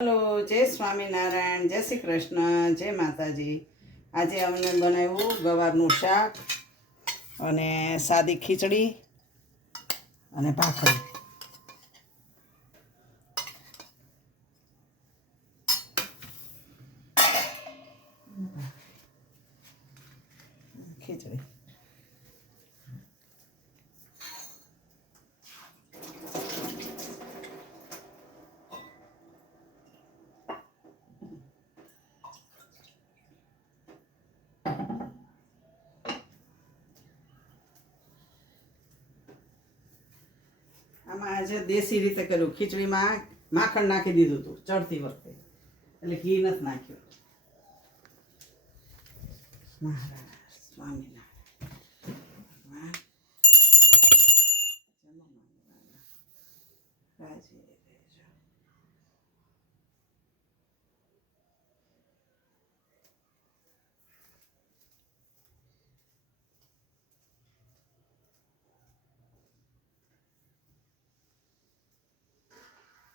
Hello, જય સ્વામિનારાયણ, જય શ્રી કૃષ્ણ, જય માતાજી. આજે અમને બનાવ્યું ગવારનું શાક અને સાદી ખીચડી અને ભાખરી. ખીચડી આમાં આજે દેશી રીતે કર્યું. ખીચડીમાં માખણ નાખી દીધું હતું ચડતી વખતે, એટલે ઘી નથી નાખ્યું. મહારાજ સ્વામિનારાયણ.